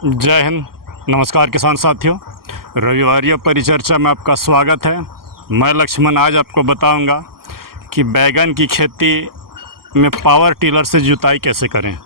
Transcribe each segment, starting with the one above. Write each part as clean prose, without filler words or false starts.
जय हिंद। नमस्कार किसान साथियों, रविवारिया परिचर्चा में आपका स्वागत है। मैं लक्ष्मण आज आपको बताऊंगा कि बैगन की खेती में पावर टिलर से जुताई कैसे करें।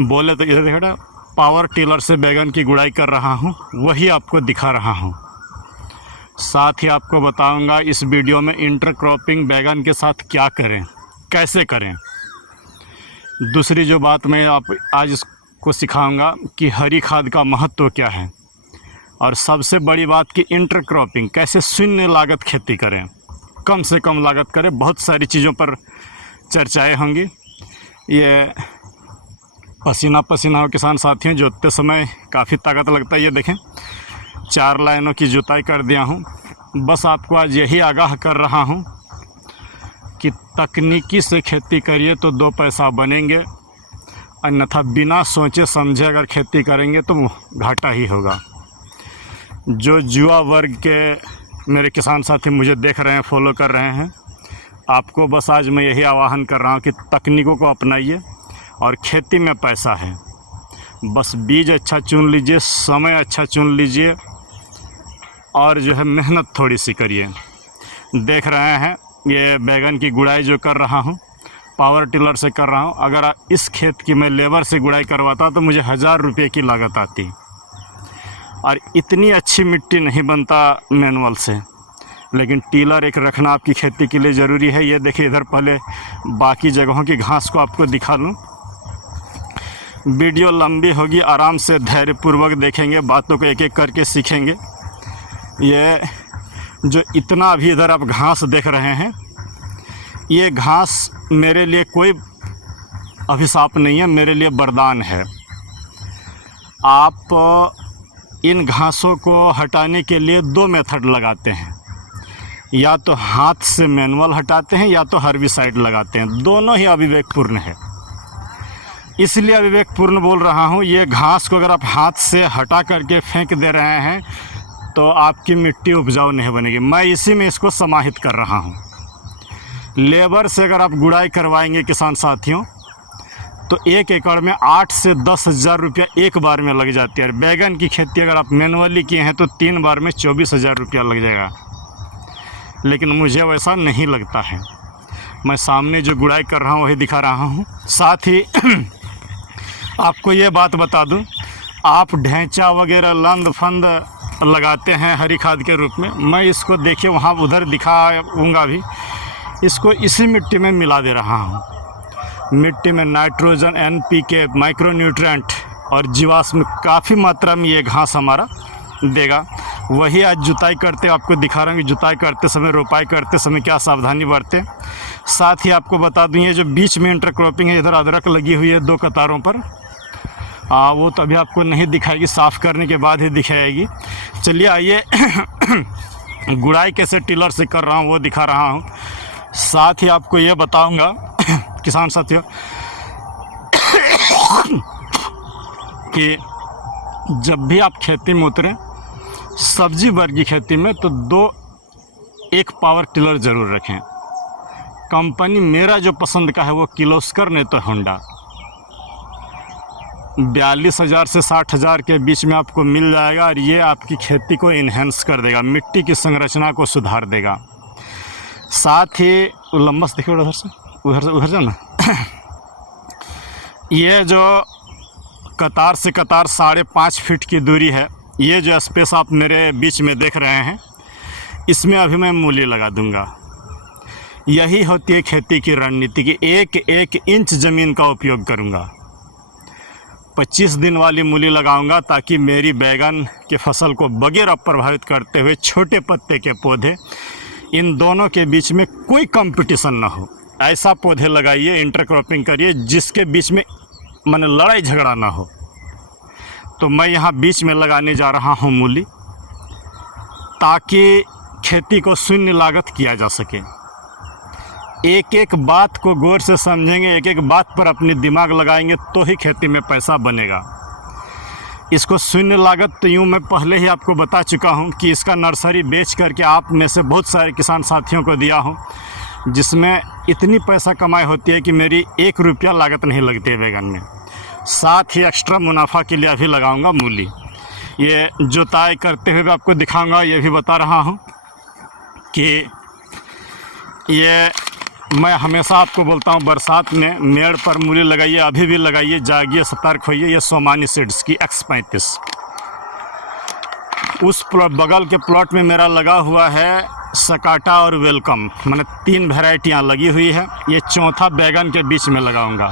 बोले तो इधर देखो, पावर टिलर से बैगन की गुड़ाई कर रहा हूं, वही आपको दिखा रहा हूं। साथ ही आपको बताऊंगा इस वीडियो में इंटरक्रॉपिंग बैगन के साथ क्या करें, कैसे करें। दूसरी जो बात मैं आज को सिखाऊंगा कि हरी खाद का महत्व क्या है, और सबसे बड़ी बात कि इंटरक्रॉपिंग कैसे शून्य लागत खेती करें, कम से कम लागत करें। बहुत सारी चीज़ों पर चर्चाएं होंगी। ये पसीना पसीना हो किसान साथियों, जोतते समय काफ़ी ताकत लगता है। ये देखें, 4 लाइनों की जुताई कर दिया हूँ। बस आपको आज यही आगाह कर रहा हूँ कि तकनीकी से खेती करिए तो 2 पैसा बनेंगे, अन्यथा बिना सोचे समझे अगर खेती करेंगे तो घाटा ही होगा। जो युवा वर्ग के मेरे किसान साथी मुझे देख रहे हैं, फॉलो कर रहे हैं, आपको बस आज मैं यही आह्वान कर रहा हूं कि तकनीकों को अपनाइए और खेती में पैसा है। बस बीज अच्छा चुन लीजिए, समय अच्छा चुन लीजिए, और जो है मेहनत थोड़ी सी करिए। देख रहे हैं ये बैगन की गुड़ाई जो कर रहा हूँ, पावर टिलर से कर रहा हूँ। अगर इस खेत की मैं लेबर से गुड़ाई करवाता तो मुझे 1000 रुपये की लागत आती, और इतनी अच्छी मिट्टी नहीं बनता मैनुअल से। लेकिन टिलर एक रखना आपकी खेती के लिए ज़रूरी है। ये देखिए, इधर पहले बाकी जगहों की घास को आपको दिखा लूँ। वीडियो लंबी होगी, आराम से धैर्यपूर्वक देखेंगे, बातों को एक एक करके सीखेंगे। ये जो इतना अभी इधर आप घास देख रहे हैं, ये घास मेरे लिए कोई अभिशाप नहीं है, मेरे लिए वरदान है। आप इन घासों को हटाने के लिए 2 मेथड लगाते हैं, या तो हाथ से मैनुअल हटाते हैं या तो हर्बिसाइड लगाते हैं। दोनों ही अविवेकपूर्ण है। इसलिए अविवेकपूर्ण बोल रहा हूँ, ये घास को अगर आप हाथ से हटा करके फेंक दे रहे हैं तो आपकी मिट्टी उपजाऊ नहीं बनेगी। मैं इसी में इसको समाहित कर रहा हूँ। लेबर से अगर आप गुड़ाई करवाएंगे किसान साथियों, तो 1 एकड़ में 8 से 10 हज़ार रुपया एक बार में लग जाती है। और बैगन की खेती अगर आप मैनुअली किए हैं तो 3 बार में 24,000 रुपया लग जाएगा। लेकिन मुझे वैसा नहीं लगता है। मैं सामने जो गुड़ाई कर रहा हूँ वही दिखा रहा हूँ। साथ ही आपको ये बात बता दूँ, आप ढैंचा वगैरह लंद फंद लगाते हैं हरी खाद के रूप में, मैं इसको देखिए वहाँ उधर दिखाऊँगा भी, इसको इसी मिट्टी में मिला दे रहा हूँ। मिट्टी में नाइट्रोजन, NPK, माइक्रोन्यूट्रिएंट और जीवाश्म काफ़ी मात्रा में ये घास हमारा देगा। वही आज जुताई करते आपको दिखा रहा हूँ कि जुताई करते समय, रोपाई करते समय क्या सावधानी बरतें। साथ ही आपको बता दूँ, ये जो बीच में इंटरक्रॉपिंग है, इधर अदरक लगी हुई है 2 कतारों पर, वो तो अभी आपको नहीं दिखाएगी, साफ़ करने के बाद ही दिखाएगी। चलिए आइए गुड़ाई कैसे टिलर से कर रहा हूँ वो दिखा रहा हूँ। साथ ही आपको ये बताऊंगा किसान साथियों कि जब भी आप खेती में उतरें, सब्जी वर्ग की खेती में, तो एक पावर टिलर ज़रूर रखें। कंपनी मेरा जो पसंद का है वो किर्लोस्कर नहीं तो होंडा। 42,000 से 60,000 के बीच में आपको मिल जाएगा, और ये आपकी खेती को इन्हेंस कर देगा, मिट्टी की संरचना को सुधार देगा। साथ ही लंबा से देखिए, उधर जाना ये जो कतार से कतार 5.5 फीट की दूरी है, ये जो स्पेस आप मेरे बीच में देख रहे हैं, इसमें अभी मैं मूली लगा दूंगा। यही होती है खेती की रणनीति की 1-1 इंच ज़मीन का उपयोग करूंगा। 25 दिन वाली मूली लगाऊंगा ताकि मेरी बैगन के फसल को बगैर प्रभावित करते हुए छोटे पत्ते के पौधे, इन दोनों के बीच में कोई कंपटीशन ना हो। ऐसा पौधे लगाइए, इंटरक्रॉपिंग करिए जिसके बीच में माने लड़ाई झगड़ा ना हो। तो मैं यहाँ बीच में लगाने जा रहा हूँ मूली, ताकि खेती को शून्य लागत किया जा सके। एक एक बात को गौर से समझेंगे, एक एक बात पर अपनी दिमाग लगाएंगे तो ही खेती में पैसा बनेगा। इसको शून्य लागत तो यूँ मैं पहले ही आपको बता चुका हूँ कि इसका नर्सरी बेच करके आप में से बहुत सारे किसान साथियों को दिया हूँ, जिसमें इतनी पैसा कमाई होती है कि मेरी 1 रुपया लागत नहीं लगती है बैगन में। साथ ही एक्स्ट्रा मुनाफा के लिए अभी लगाऊंगा मूली। ये जुताई करते हुए भी आपको दिखाऊंगा। ये भी बता रहा हूँ कि ये मैं हमेशा आपको बोलता हूँ बरसात में मेड़ पर मूली लगाइए, अभी भी लगाइए, जागिए, सतर्क होइए। ये सोमानी सीड्स की X35। उस बगल के प्लॉट में मेरा लगा हुआ है सकाटा और वेलकम, मैंने 3 वैरायटियाँ लगी हुई है। ये चौथा बैगन के बीच में लगाऊंगा।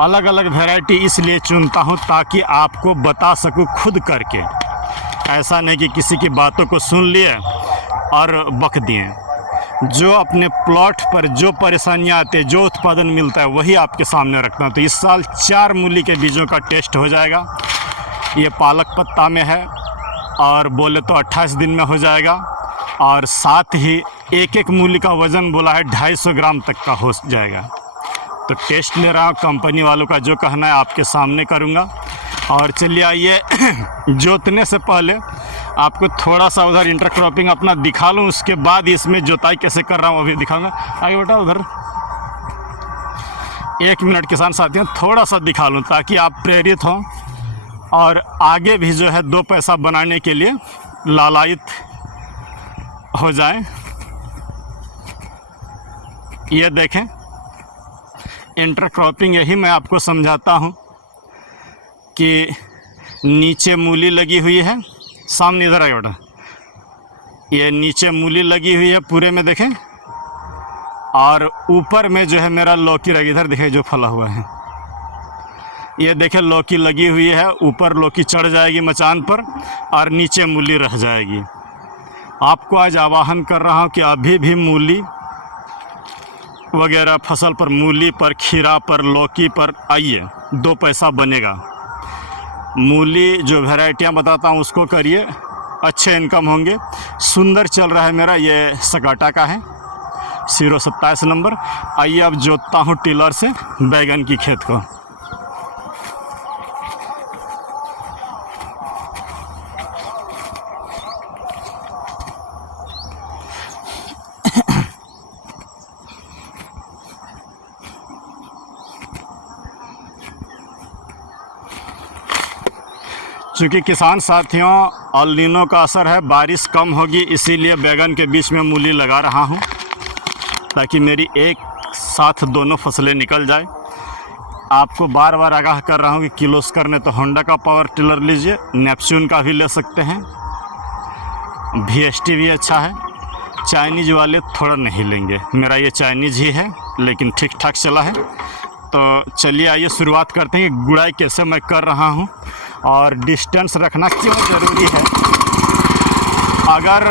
अलग अलग वैरायटी इसलिए चुनता हूँ ताकि आपको बता सकूँ खुद करके। ऐसा नहीं कि किसी की बातों को सुन लिए और बक दिए। जो अपने प्लॉट पर जो परेशानियाँ आती है, जो उत्पादन मिलता है, वही आपके सामने रखता हूँ। तो इस साल 4 मूली के बीजों का टेस्ट हो जाएगा। ये पालक पत्ता में है और बोले तो 28 दिन में हो जाएगा। और साथ ही एक एक मूली का वज़न बोला है 250 ग्राम तक का हो जाएगा। तो टेस्ट ले रहा हूँ, कंपनी वालों का जो कहना है आपके सामने करूँगा। और चलिए आइए जोतने से पहले आपको थोड़ा सा उधर इंटरक्रॉपिंग अपना दिखा लूँ, उसके बाद इसमें जोताई कैसे कर रहा हूँ अभी दिखाऊंगा। आगे बेटा उधर 1 मिनट किसान साथियों, थोड़ा सा दिखा लूँ ताकि आप प्रेरित हों और आगे भी जो है 2 पैसा बनाने के लिए लालायित हो जाए। ये देखें इंटरक्रॉपिंग, यही मैं आपको समझाता हूँ कि नीचे मूली लगी हुई है, सामने इधर आए बेटा, ये नीचे मूली लगी हुई है पूरे में देखें, और ऊपर में जो है मेरा लौकी रह, इधर देखें जो फला हुआ है, ये देखें लौकी लगी हुई है। ऊपर लौकी चढ़ जाएगी मचान पर और नीचे मूली रह जाएगी। आपको आज आह्वान कर रहा हूँ कि अभी भी मूली वगैरह फसल पर, मूली पर, खीरा पर, लौकी पर आइए, 2 पैसा बनेगा। मूली जो वैरायटियाँ बताता हूँ उसको करिए, अच्छे इनकम होंगे। सुंदर चल रहा है मेरा, ये सकाटा का है 027 नंबर। आइए अब जोतता हूँ टिलर से बैगन की खेत को। चूँकि किसान साथियों एल नीनो का असर है, बारिश कम होगी, इसीलिए बैगन के बीच में मूली लगा रहा हूँ ताकि मेरी एक साथ दोनों फसलें निकल जाए। आपको बार बार आगाह कर रहा हूँ कि किलोस करने तो होंडा का पावर टिलर लीजिए, नेपच्यून का भी ले सकते हैं, VST भी अच्छा है। चाइनीज़ वाले थोड़ा नहीं लेंगे, मेरा ये चाइनीज़ ही है लेकिन ठीक ठाक चला है। तो चलिए आइए शुरुआत करते हैं कि गुड़ाई कैसे मैं कर रहा हूँ और डिस्टेंस रखना क्यों ज़रूरी है। अगर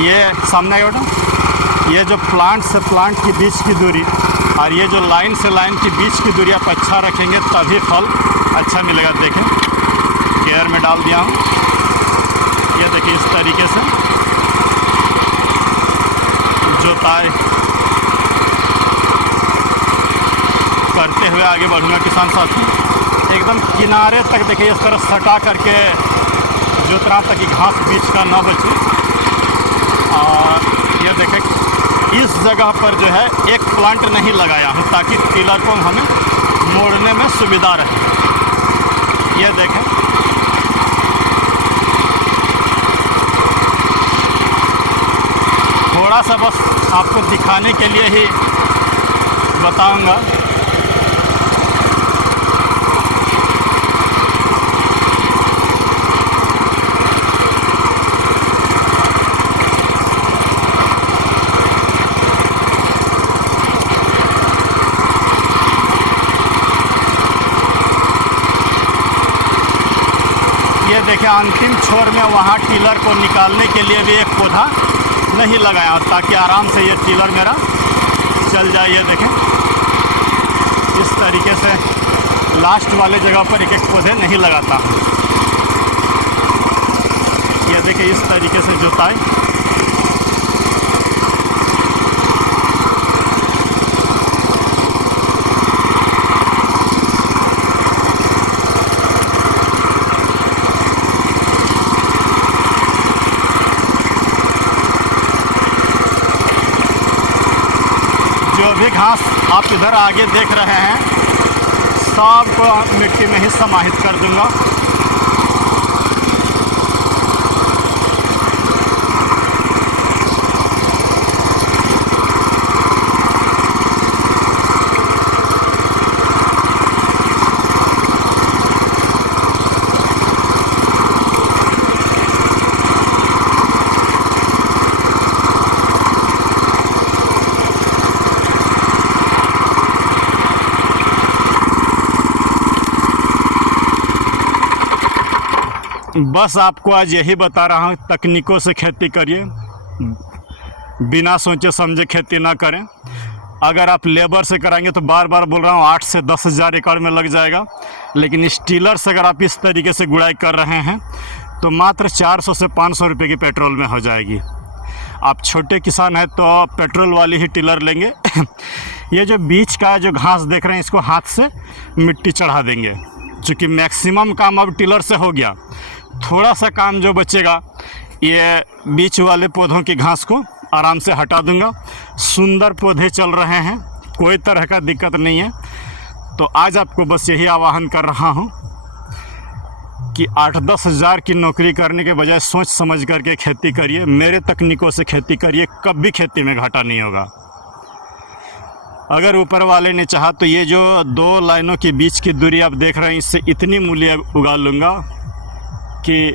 ये सामने बेटा, ये जो प्लांट से प्लांट के बीच की दूरी और ये जो लाइन से लाइन के बीच की दूरी आप अच्छा रखेंगे तभी फल अच्छा मिलेगा। देखें गेयर में डाल दिया हूँ, ये देखिए इस तरीके से जोताई करते हुए आगे बढ़ूँगा किसान साथी। एकदम किनारे तक देखिए इस तरह सटा करके जोतना तक कि घास बीच का ना बचे। और ये देखें इस जगह पर जो है एक प्लांट नहीं लगाया हूँ ताकि टिलर को हमें मोड़ने में सुविधा रहे। ये देखें थोड़ा सा बस आपको दिखाने के लिए ही बताऊंगा। ये देखिए अंतिम छोर में वहाँ टिलर को निकालने के लिए भी एक पौधा नहीं लगाया ताकि आराम से ये टिलर मेरा चल जाए। ये देखें इस तरीके से लास्ट वाले जगह पर एक एक पौधे नहीं लगाता हूँ। ये देखिए इस तरीके से जुताई जो भी घास आप इधर आगे देख रहे हैं सबको मिट्टी में ही समाहित कर दूंगा। बस आपको आज यही बता रहा हूँ, तकनीकों से खेती करिए, बिना सोचे समझे खेती ना करें। अगर आप लेबर से कराएंगे तो बार बार बोल रहा हूँ 8 से 10 हज़ार एकड़ में लग जाएगा, लेकिन इस टिलर से अगर आप इस तरीके से गुड़ाई कर रहे हैं तो मात्र 400 से 500 रुपये की पेट्रोल में हो जाएगी। आप छोटे किसान हैं तो पेट्रोल वाली ही टिलर लेंगे। ये जो बीच का जो घास देख रहे हैं इसको हाथ से मिट्टी चढ़ा देंगे, चूँकि मैक्सिमम काम अब टिलर से हो गया। थोड़ा सा काम जो बचेगा ये बीच वाले पौधों की घास को आराम से हटा दूंगा। सुंदर पौधे चल रहे हैं, कोई तरह का दिक्कत नहीं है। तो आज आपको बस यही आह्वान कर रहा हूं कि 8-10 हज़ार की नौकरी करने के बजाय सोच समझ करके खेती करिए, मेरे तकनीकों से खेती करिए, कभी खेती में घाटा नहीं होगा। अगर ऊपर वाले ने चाहा तो ये जो 2 लाइनों के बीच की दूरी आप देख रहे हैं, इससे इतनी मूली उगा लूँगा कि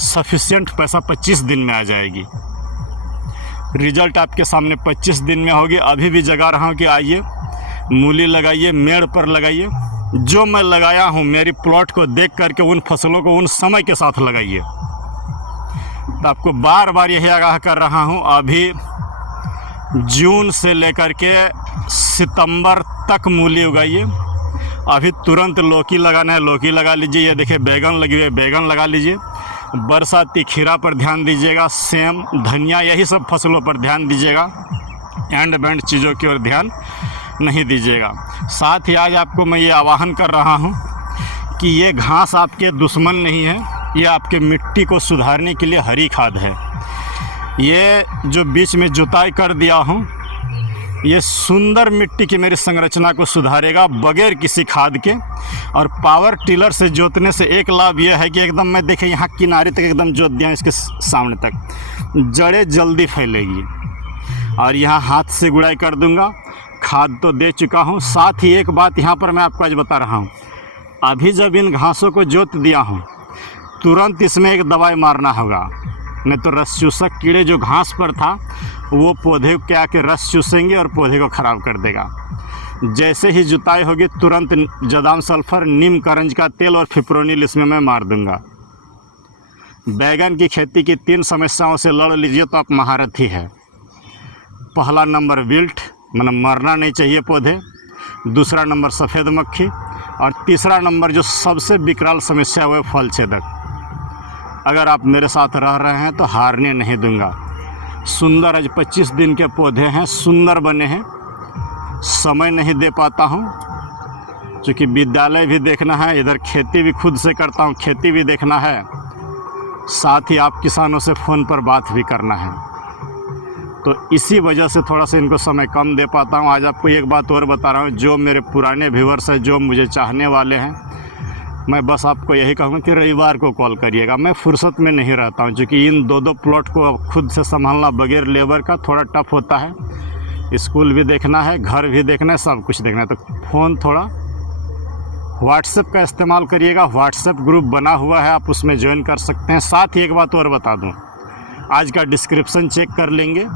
सफिशिएंट पैसा 25 दिन में आ जाएगी। रिजल्ट आपके सामने 25 दिन में होगी। अभी भी जगा रहा हूँ कि आइए मूली लगाइए, मेड़ पर लगाइए। जो मैं लगाया हूँ मेरी प्लॉट को देख करके उन फसलों को उन समय के साथ लगाइए। तो आपको बार बार यही आगाह कर रहा हूँ, अभी जून से लेकर के सितंबर तक मूली उगाइए। अभी तुरंत लौकी लगाना है, लौकी लगा लीजिए। ये देखिए बैगन लगी हुई है, बैगन लगा लीजिए। बरसाती खीरा पर ध्यान दीजिएगा, सेम, धनिया, यही सब फसलों पर ध्यान दीजिएगा। एंड बैंड चीज़ों की ओर ध्यान नहीं दीजिएगा। साथ ही आज आपको मैं ये आह्वान कर रहा हूँ कि ये घास आपके दुश्मन नहीं है, ये आपके मिट्टी को सुधारने के लिए हरी खाद है। ये जो बीच में जुताई कर दिया हूँ ये सुंदर मिट्टी की मेरी संरचना को सुधारेगा बगैर किसी खाद के। और पावर टिलर से जोतने से एक लाभ यह है कि एकदम मैं देखें यहाँ किनारे तक एकदम जोत दिया, इसके सामने तक जड़ें जल्दी फैलेगी। और यहाँ हाथ से गुड़ाई कर दूंगा, खाद तो दे चुका हूँ। साथ ही एक बात यहाँ पर मैं आपको आज बता रहा हूँ, अभी जब इन घासों को जोत दिया हूँ तुरंत इसमें एक दवाई मारना होगा, नहीं तो रस चूसक कीड़े जो घास पर था वो पौधे के आके रस चूसेंगे और पौधे को ख़राब कर देगा। जैसे ही जुताई होगी तुरंत जदाम सल्फर, नीम करंज का तेल और फिप्रोनिल इसमें मैं मार दूंगा। बैगन की खेती की 3 समस्याओं से लड़ लीजिए तो आप महारथी है। पहला नंबर विल्ट, मतलब मरना नहीं चाहिए पौधे। दूसरा नंबर सफ़ेद मक्खी। और तीसरा नंबर जो सबसे विकराल समस्या है वो फल छेदक। अगर आप मेरे साथ रह रहे हैं तो हारने नहीं दूंगा। सुंदर आज 25 दिन के पौधे हैं, सुंदर बने हैं। समय नहीं दे पाता हूँ क्योंकि विद्यालय भी देखना है, इधर खेती भी खुद से करता हूँ, खेती भी देखना है, साथ ही आप किसानों से फ़ोन पर बात भी करना है। तो इसी वजह से थोड़ा सा इनको समय कम दे पाता हूँ। आज आपको एक बात और बता रहा हूँ, जो मेरे पुराने व्यूअर्स हैं, जो मुझे चाहने वाले हैं, मैं बस आपको यही कहूँगा कि रविवार को कॉल करिएगा। मैं फुर्सत में नहीं रहता हूँ क्योंकि इन 2-2 प्लॉट को खुद से संभालना बगैर लेबर का थोड़ा टफ होता है। स्कूल भी देखना है, घर भी देखना है, सब कुछ देखना है। तो फ़ोन थोड़ा व्हाट्सएप का इस्तेमाल करिएगा। व्हाट्सएप ग्रुप बना हुआ है, आप उसमें ज्वाइन कर सकते हैं। साथ ही एक बात और बता दूँ, आज का डिस्क्रिप्शन चेक कर लेंगे।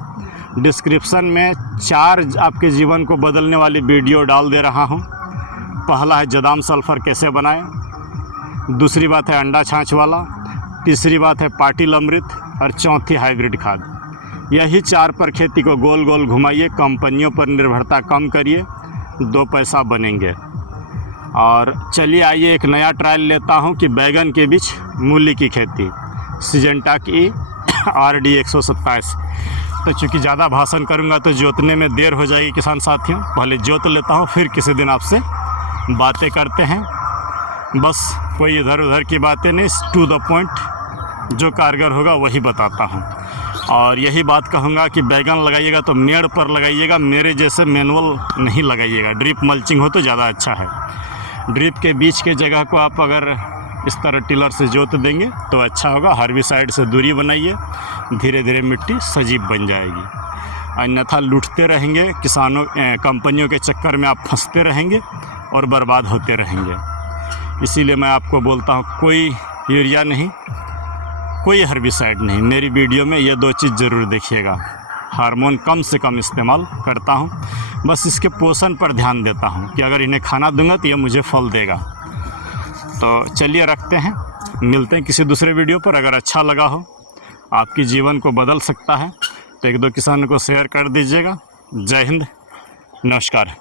डिस्क्रिप्शन में 4 आपके जीवन को बदलने वाली वीडियो डाल दे रहा हूँ। पहला है जदाम सल्फर कैसे बनाएं, दूसरी बात है अंडा छाछ वाला, तीसरी बात है पाटिल अमृत और चौथी हाइब्रिड खाद। यही 4 पर खेती को गोल गोल घुमाइए, कंपनियों पर निर्भरता कम करिए, 2 पैसा बनेंगे। और चलिए आइए एक नया ट्रायल लेता हूं कि बैगन के बीच मूली की खेती, सिजेंटा की RD 127। तो चूँकि ज़्यादा भाषण करूंगा तो जोतने में देर हो जाएगी किसान साथियों, पहले जोत लेता हूं, फिर किसी दिन आपसे बातें करते हैं। बस कोई इधर उधर की बातें नहीं, टू द पॉइंट, जो कारगर होगा वही बताता हूँ। और यही बात कहूँगा कि बैगन लगाइएगा तो मेड़ पर लगाइएगा, मेरे जैसे मैनुअल नहीं लगाइएगा। ड्रिप मल्चिंग हो तो ज़्यादा अच्छा है। ड्रिप के बीच के जगह को आप अगर इस तरह टिलर से जोत देंगे तो अच्छा होगा। हर्बिसाइड से दूरी बनाइए, धीरे धीरे मिट्टी सजीव बन जाएगी। अन्यथा लूटते रहेंगे किसानों, कंपनियों के चक्कर में आप फंसते रहेंगे और बर्बाद होते रहेंगे। इसीलिए मैं आपको बोलता हूँ, कोई यूरिया नहीं, कोई हर्बिसाइड नहीं। मेरी वीडियो में ये 2 चीज़ ज़रूर देखिएगा। हार्मोन कम से कम इस्तेमाल करता हूँ, बस इसके पोषण पर ध्यान देता हूँ कि अगर इन्हें खाना दूंगा तो ये मुझे फल देगा। तो चलिए रखते हैं, मिलते हैं किसी दूसरे वीडियो पर। अगर अच्छा लगा हो, आपकी जीवन को बदल सकता है, तो 1-2 किसानों को शेयर कर दीजिएगा। जय हिंद, नमस्कार।